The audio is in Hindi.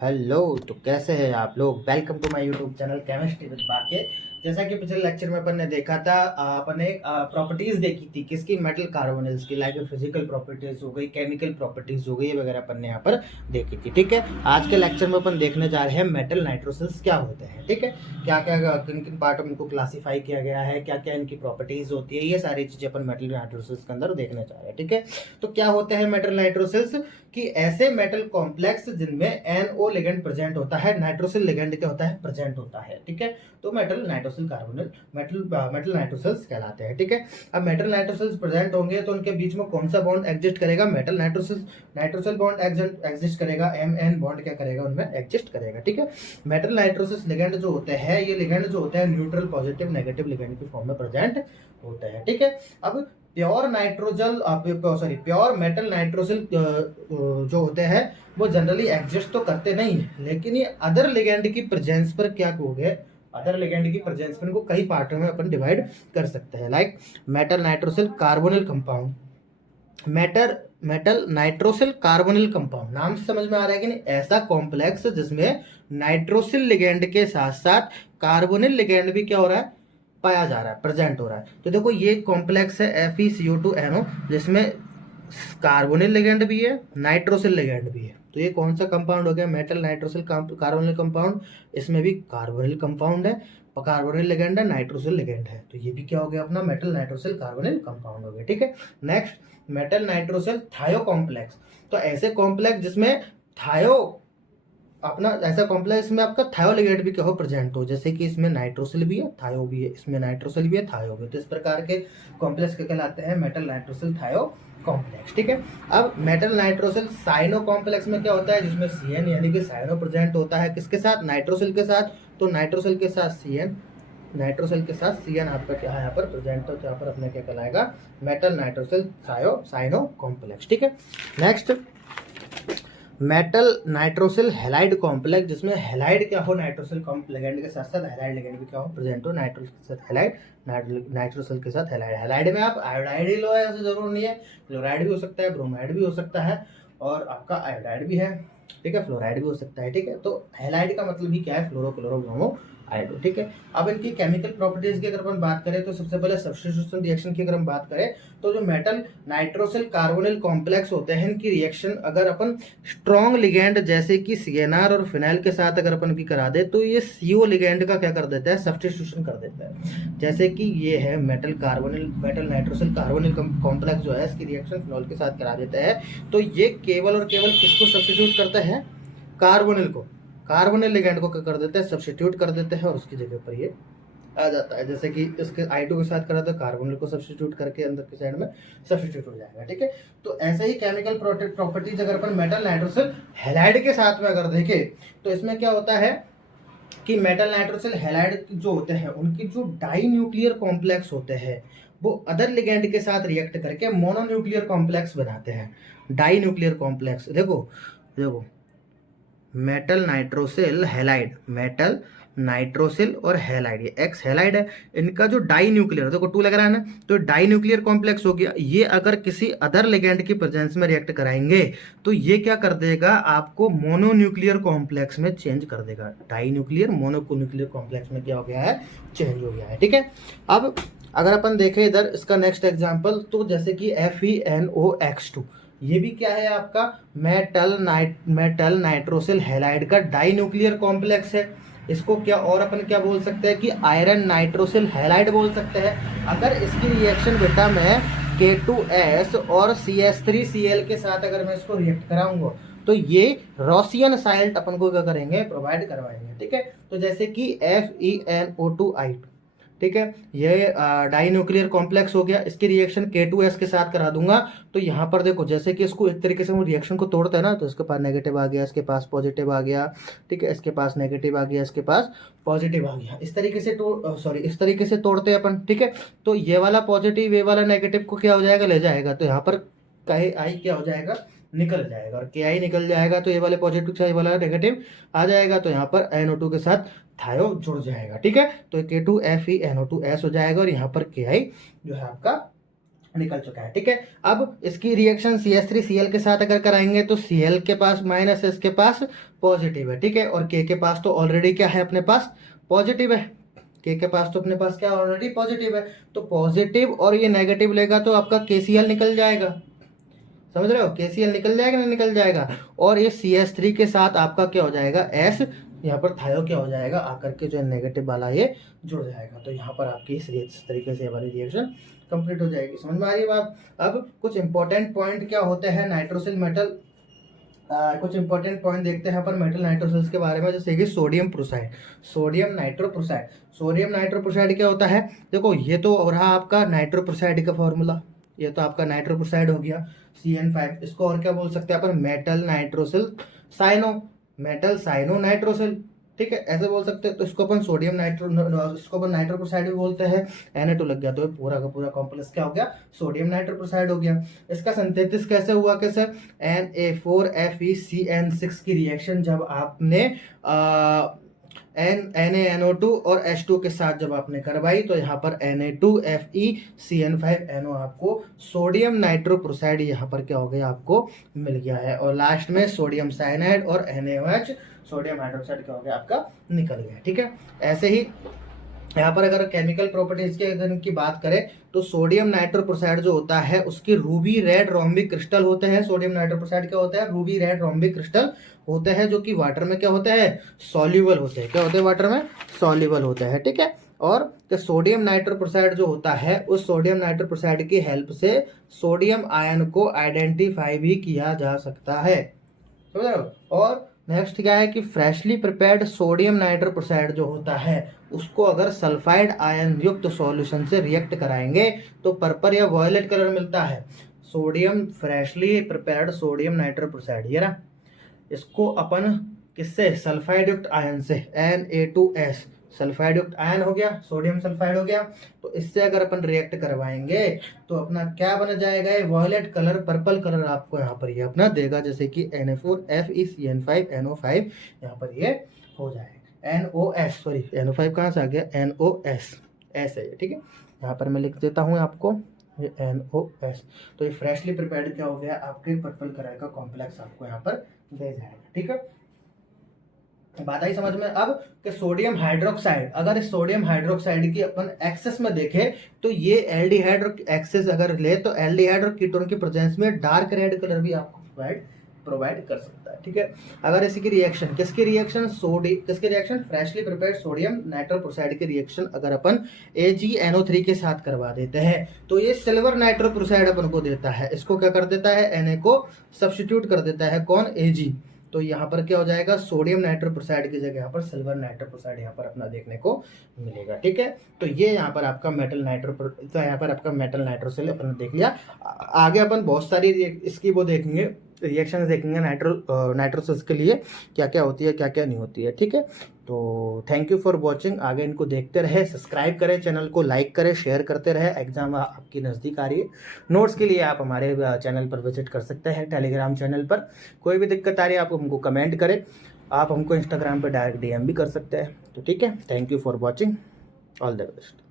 हेलो। तो कैसे हैं आप लोग? Welcome to my YouTube channel chemistry with बाके। जैसा कि पिछले लेक्चर में अपन ने देखा था, अपन ने प्रॉपर्टीज देखी थी किसकी, मेटल कार्बोनिल्स की, लाइक फिजिकल प्रॉपर्टीज हो गई, केमिकल प्रॉपर्टीज हो गई वगैरह अपन ने यहाँ पर देखी थी। ठीक है, आज के लेक्चर में अपन देखने जा रहे हैं मेटल नाइट्रोसिल्स क्या होते हैं। ठीक है, क्या क्या किन किन पार्टों में इनको क्लासीफाई किया गया है, क्या क्या इनकी प्रॉपर्टीज होती है, ये सारी चीजें अपन मेटल नाइट्रोसिल्स के अंदर देखने जा रहे हैं। ठीक है, तो क्या होते हैं मेटल नाइट्रोसिल्स? कि ऐसे मेटल कॉम्प्लेक्स जिनमें एनओ लिगेंड प्रेजेंट होता है, नाइट्रोसिल लिगेंड क्या होता है, प्रेजेंट होता है। ठीक है, तो metal nitrosyl carbonyl metal nitrosyls कहलाते हैं। ठीक है, अब मेटल नाइट्रोसिल्स प्रेजेंट होंगे तो उनके बीच में कौन सा बॉन्ड एग्जिस्ट करेगा? मेटल नाइट्रोसिल बॉन्ड एग्जिस्ट करेगा, एन बॉन्ड क्या करेगा, उनमें एग्जिस्ट करेगा। ठीक है, मेटल नाइट्रोसिस लिगेंड जो होते हैं, ये लिगेंड जो होते हैं न्यूट्रल पॉजिटिव नेगेटिव लिगेंड की फॉर्म में प्रेजेंट होते हैं। ठीक है, अब प्योर मेटल नाइट्रोसिल जो होते हैं वो जनरली एग्जिस्ट तो करते नहीं है, लेकिन ये अदर लिगेंड की प्रेजेंस पर क्या हो गए, अदर लिगेंड की प्रेजेंस पर इनको कई पार्टों में अपन डिवाइड कर सकते हैं। Like metal nitrosyl carbonyl compound, metal nitrosyl carbonyl compound नाम से समझ में आ रहा है कि नहीं? ऐसा कॉम्प्लेक्स जिसमें नाइट्रोसिल लिगेंड के साथ साथ कार्बोनिल लिगेंड भी क्या हो रहा है, पाया जा रहा है, प्रेजेंट हो रहा है। तो देखो ये कॉम्प्लेक्स है FeCO2NO, जिसमें कार्बोनिल लिगेंड भी है, नाइट्रोसिल लिगेंड भी है। तो ये कौन सा कंपाउंड हो गया? Metal nitrosyl carbonyl compound. इसमें भी कार्बोनिल कंपाउंड है, कार्बोनिल लिगेंड है, नाइट्रोसिल लिगेंड है, तो ये भी क्या हो गया अपना मेटल नाइट्रोसिल कार्बोनिल कंपाउंड हो गया। ठीक है, नेक्स्ट मेटल नाइट्रोसिल थायो कॉम्प्लेक्स। तो ऐसे कॉम्प्लेक्स जिसमें थायो अपना ऐसा कॉम्प्लेक्स में आपका थायो लिगेंड भी क्या हो, प्रेजेंट हो, जैसे कि इसमें नाइट्रोसिल भी है, थायो भी है, इसमें नाइट्रोसिल भी है, थायो भी है। तो इस प्रकार के कॉम्प्लेक्स क्या कहलाते हैं? मेटल नाइट्रोसिल थायो कॉम्प्लेक्स। ठीक है, अब मेटल नाइट्रोसिल साइनो कॉम्प्लेक्स में क्या होता है? जिसमें CN यानी कि साइनो प्रेजेंट होता है, किसके साथ? नाइट्रोसिल के साथ। तो नाइट्रोसिल के साथ CN, नाइट्रोसिल के साथ CN आपका क्या है यहाँ पर प्रेजेंट हो, तो यहाँ पर अपने क्या कहलाएगा? Metal nitrosyl cyano complex. ठीक है, next metal nitrosyl halide complex, जिसमें हैलाइड क्या हो, नाइट्रोसिल लिगेंड के साथ साथ हैलाइड लिगेंड भी क्या हो, प्रेजेंट हो, नाइट्रोसिल के साथ हैलाइड, नाइट्रोसिल के साथ हैलाइड। हैलाइड में आप आयोडाइड ही लो है, ऐसा जरूर नहीं है, क्लोराइड भी हो सकता है, ब्रोमाइड भी हो सकता है, और आपका आयोडाइड भी है। ठीक है, फ्लोराइड भी हो सकता है। ठीक है, तो हैलाइड का मतलब ही क्या है? Fluoro chloro bromo iodo. ठीक है, अब इनकी केमिकल प्रॉपर्टीज की अगर अपन बात करें तो सबसे पहले सब्स्टिट्यूशन रिएक्शन की अगर हम बात करें तो जो मेटल नाइट्रोसिल कार्बोनिल कॉम्प्लेक्स होते हैं, इनकी रिएक्शन अगर अपन स्ट्रॉन्ग लिगेंड जैसे कि CNR और फिनाइल के साथ अगर अपन की करा दे तो ये CO लिगेंड का क्या कर देता है? सब्स्टिट्यूशन कर देता है। जैसे कि ये है मेटल नाइट्रोसिल कार्बोनिल कॉम्प्लेक्स जो है, इसकी रिएक्शन फिनॉल के साथ करा देता है, तो ये केवल और केवल किसको सब्स्टिट्यूट करता है? कार्बोनिल को, कार्बोनिल लिगेंड को क्या कर देते हैं? सब्स्टिट्यूट कर देते हैं, और उसकी जगह पर ये आ जाता है। जैसे कि इसके I2 के साथ करा तो कार्बोनिल को सब्स्टिट्यूट करके अंदर की साइड में सब्स्टिट्यूट हो जाएगा। ठीक है, तो ऐसे ही केमिकल प्रॉपर्टीज अगर अपन मेटल नाइट्रोसिल हैलाइड के साथ में अगर देखें तो इसमें क्या होता है कि मेटल नाइट्रोसिल हैलाइड जो होते हैं उनकी जो डाई न्यूक्लियर कॉम्प्लेक्स होते हैं वो अदर लिगेंड के साथ रिएक्ट करके मोनोन्यूक्लियर कॉम्प्लेक्स बनाते हैं। डाई न्यूक्लियर कॉम्प्लेक्स देखो देखो, metal nitrosyl halide, metal nitrosyl और हैलाइड, ये एक्स हैलाइड है, इनका जो डाई न्यूक्लियर देखो 2 लग रहा है ना, तो डाई न्यूक्लियर कॉम्प्लेक्स हो गया। ये अगर किसी अदर लिगेंड की प्रेजेंस में रिएक्ट कराएंगे तो ये क्या कर देगा? आपको मोनोन्यूक्लियर कॉम्प्लेक्स में चेंज कर देगा। डाई न्यूक्लियर मोनोन्यूक्लियर कॉम्प्लेक्स में क्या हो गया है? चेंज हो गया है। ठीक है, अब अगर अपन देखें इधर इसका नेक्स्ट एग्जाम्पल, तो जैसे कि FeNOx2, ये भी क्या है आपका? मेटल नाइट्रोसिल हैलाइड का डाई न्यूक्लियर कॉम्प्लेक्स है। इसको क्या और अपन क्या बोल सकते हैं कि आयरन नाइट्रोसिल हैलाइड बोल सकते हैं। अगर इसकी रिएक्शन बेटा मैं K2S और CH3Cl के साथ अगर मैं इसको रिएक्ट कराऊंगा तो ये रोसियन साल्ट अपन को क्या करेंगे? प्रोवाइड करवाएंगे। ठीक है, तो जैसे कि FeNO2I2, ठीक है, ये डाई न्यूक्लियर कॉम्प्लेक्स हो गया, इसकी रिएक्शन K2S के साथ करा दूंगा तो यहाँ पर देखो जैसे कि इसको एक तरीके से वो रिएक्शन को तोड़ता है ना, तो इसके पास नेगेटिव आ गया, इसके पास पॉजिटिव आ गया, ठीक है, इसके पास नेगेटिव आ गया, इसके पास पॉजिटिव आ गया, इस तरीके से इस तरीके से तोड़ते हैं अपन। ठीक है, तो ये वाला पॉजिटिव ये वाला नेगेटिव को क्या हो जाएगा? ले जाएगा, तो यहाँ पर कहे आई क्या हो जाएगा? निकल जाएगा, और KI निकल जाएगा तो ये वाले पॉजिटिव से ये वाला नेगेटिव आ जाएगा, तो यहाँ पर NO2 के साथ थायो जुड़ जाएगा। ठीक है, तो K2FeNO2S हो जाएगा, और यहाँ पर KI जो है आपका निकल चुका है। ठीक है, अब इसकी रिएक्शन CH3Cl के साथ अगर कराएंगे तो Cl के पास माइनस, इसके पास पॉजिटिव है। ठीक है, और K के पास तो ऑलरेडी क्या है, अपने पास पॉजिटिव है। K के पास तो अपने पास क्या ऑलरेडी पॉजिटिव है, तो पॉजिटिव और ये नेगेटिव लेगा तो आपका KCl निकल जाएगा। समझ रहे हो, KCl निकल जाएगा, नहीं निकल जाएगा। और ये CH3 के साथ आपका क्या हो जाएगा, S यहाँ पर थायो क्या हो जाएगा, आकर के जो नेगेटिव वाला ये जुड़ जाएगा। तो यहाँ पर आपकी इस तरीके से वाली रिएक्शन कंप्लीट हो जाएगी। समझ में आ रही है बात। अब कुछ इंपॉर्टेंट पॉइंट क्या होते हैं नाइट्रोसिल मेटल, कुछ इंपॉर्टेंट पॉइंट देखते हैं यहाँ पर मेटल नाइट्रोसिल्स के बारे में, जैसे कि sodium proceed, sodium nitroprusside. Sodium nitroprusside क्या होता है, देखो ये तो रहा आपका नाइट्रोप्रोसाइड का फॉर्मूला, ये तो आपका नाइट्रोप्रोसाइड हो गया CN5। इसको और क्या बोल सकते हैं अपन, metal nitrosyl cyano, metal cyano nitrosyl. ठीक है, ऐसे बोल सकते हैं। तो इसको अपन सोडियम इसको अपन नाइट्रोप्रोसाइड भी बोलते हैं। Na2 लग गया तो ये पूरा का पूरा कॉम्प्लेक्स क्या हो गया, सोडियम नाइट्रोप्रोसाइड हो गया। इसका सिंथेसिस कैसे हुआ, कैसे, Na4FeCN6 की रिएक्शन जब आपने NaNO2 और H2 के साथ जब आपने करवाई तो यहाँ पर Na2FeCN5NO आपको सोडियम नाइट्रोप्रोसाइड यहाँ पर क्या हो गया, आपको मिल गया है। और लास्ट में सोडियम साइनाइड और NaOH सोडियम हाइड्रोक्साइड क्या हो गया, आपका निकल गया। ठीक है, ऐसे ही यहाँ पर अगर केमिकल प्रॉपर्टीज के अगर की बात करें तो सोडियम नाइट्रोप्रोसाइड जो होता है उसके रूबी रेड रोम्बिक क्रिस्टल होते हैं। सोडियम नाइट्रोप्रोसाइड क्या होता है, रूबी रेड रोम्बिक क्रिस्टल होते हैं, जो कि वाटर में क्या होते हैं, सॉल्युबल होते हैं। क्या होते हैं, वाटर में सॉल्युबल होते हैं। ठीक है, और सोडियम नाइट्रोप्रोसाइड जो होता है उस सोडियम नाइट्रोप्रोसाइड की हेल्प से सोडियम आयन को आइडेंटिफाई भी किया जा सकता है। समझ रहे हो। और नेक्स्ट क्या है कि फ्रेशली प्रिपेयर्ड सोडियम नाइट्रोप्रोसाइड जो होता है उसको अगर सल्फाइड आयन युक्त सॉल्यूशन से रिएक्ट कराएंगे तो पर्पल या वॉयलेट कलर मिलता है। Sodium freshly prepared sodium nitroprusside, ये ना, इसको अपन किससे, सल्फाइड युक्त आयन से, Na2S सल्फाइड युक्त आयन हो गया, सोडियम सल्फाइड हो गया। तो इससे अगर अपन रिएक्ट करवाएंगे तो अपना क्या बन जाएगा, ये वॉयलेट कलर, पर्पल कलर आपको यहाँ पर ये अपना देगा, जैसे कि Na4FeCN5NO5 यहाँ पर ये हो जाएगा। NOS, सॉरी NO5 कहाँ से आ गया, NOS, ऐसे है। ठीक है, यहाँ पर मैं लिख देता हूँ आपको ये NOS। तो ये फ्रेशली प्रिपेयर्ड क्या हो गया, आपके पर्पल कलर का कॉम्प्लेक्स आपको यहाँ पर दे जाएगा। ठीक है, बात आई समझ में। अब कि सोडियम हाइड्रोक्साइड, अगर इस सोडियम हाइड्रोक्साइड की अपन एक्सेस में देखें तो ये एल्डिहाइड और एक्सेस अगर ले तो एल्डिहाइड और कीटोन की प्रेजेंस में डार्क रेड कलर भी आपको प्रोवाइड कर सकता है। ठीक है, अगर इसी की रिएक्शन, किसकी रिएक्शन, किसकी reaction, freshly prepared sodium nitroprusside की रिएक्शन अगर अपन AgNO3 के साथ करवा देते हैं तो ये सिल्वर नाइट्रोप्रोसाइड अपन को देता है। इसको क्या कर देता है, Na को सब्स्टिट्यूट कर देता है, कौन, Ag। तो यहाँ पर क्या हो जाएगा, सोडियम नाइट्रोप्रोसाइड की जगह यहाँ पर सिल्वर नाइट्रोप्रोसाइड यहाँ पर अपना देखने को मिलेगा। ठीक है, तो ये यहाँ पर आपका मेटल तो यहाँ पर आपका मेटल नाइट्रोसिल अपन देख लिया। आगे अपन बहुत सारी इसकी वो देखेंगे, रिएक्शन देखेंगे नाइट्रोसिल्स के लिए क्या क्या होती है, क्या क्या नहीं होती है। ठीक है, तो थैंक यू फॉर वॉचिंग। आगे इनको देखते रहे, सब्सक्राइब करें, चैनल को लाइक करें, शेयर करते रहे। एग्जाम आपकी नज़दीक आ रही है, नोट्स के लिए आप हमारे चैनल पर विजिट कर सकते हैं, टेलीग्राम चैनल पर। कोई भी दिक्कत आ रही है आप हमको कमेंट करें, आप हमको इंस्टाग्राम पर डायरेक्ट DM भी कर सकते हैं। तो ठीक है, thank you for watching, all the best.